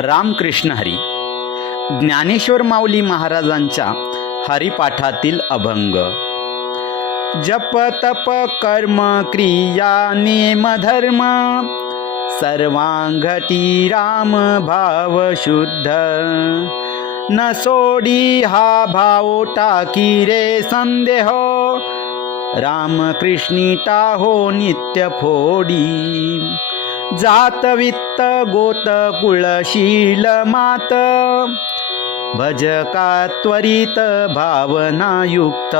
रामकृष्ण हरी. ज्ञानेश्वर माऊली महाराजांच्या हरिपाठातील अभंग. जप तप कर्म क्रिया नेम धर्म, सर्वांगठी राम भाव शुद्ध. न सोडी हा भाव टाकी रे संदेह, रामकृष्णी टाहो नित्य फोडी. जात वित्त गोत कुळशील मात, भजका त्वरित भावनायुक्त.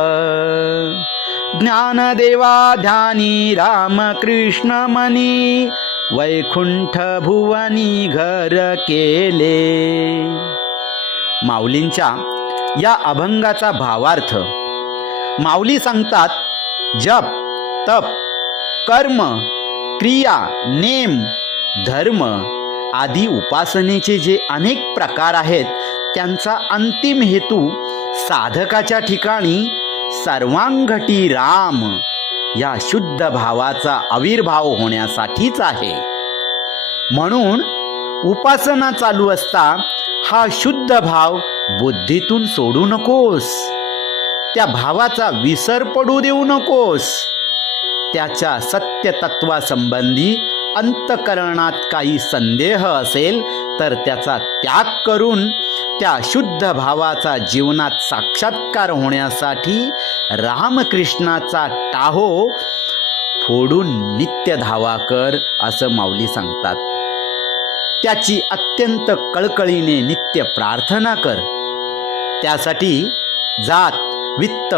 ज्ञानदेवा ध्यानी रामकृष्ण मनी, वैकुंठ भुवनी घर केले. माऊलींच्या या अभंगाचा भावार्थ. माऊली सांगतात, जप तप कर्म क्रिया नेम धर्म आदी उपासनेचे जे अनेक प्रकार आहेत, त्यांचा अंतिम हेतू साधकाच्या ठिकाणी सर्वांगठी राम या शुद्ध भावाचा आविर्भाव होण्यासाठीच आहे. म्हणून उपासना चालू असता हा शुद्ध भाव बुद्धीतून सोडू नकोस. त्या भावाचा विसर पडू देऊ नकोस. त्याच्या सत्यतत्वासंबंधी अंतकरणात काही संदेह असेल तर त्याचा त्याग करून त्या शुद्ध भावाचा जीवनात साक्षात्कार होण्यासाठी रामकृष्णाचा टाहो फोडून नित्य धावा कर, असं माऊली सांगतात. त्याची अत्यंत कळकळीने नित्य प्रार्थना कर. त्यासाठी जात वित्त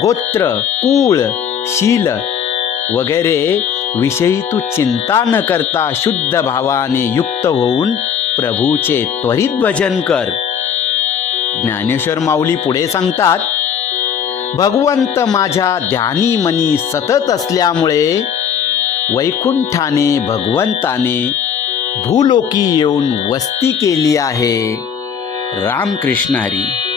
गोत्र कुळ शील वगैरे विषयी तू चिंता न करता शुद्ध भावाने युक्त होऊन प्रभूचे त्वरित भजन कर. ज्ञानेश्वर माऊली पुढे सांगतात, भगवंत माझ्या ध्यानी मनी सतत असल्यामुळे वैकुंठाने भगवंताने भूलोकी येऊन वस्ती केली आहे. रामकृष्ण हरी.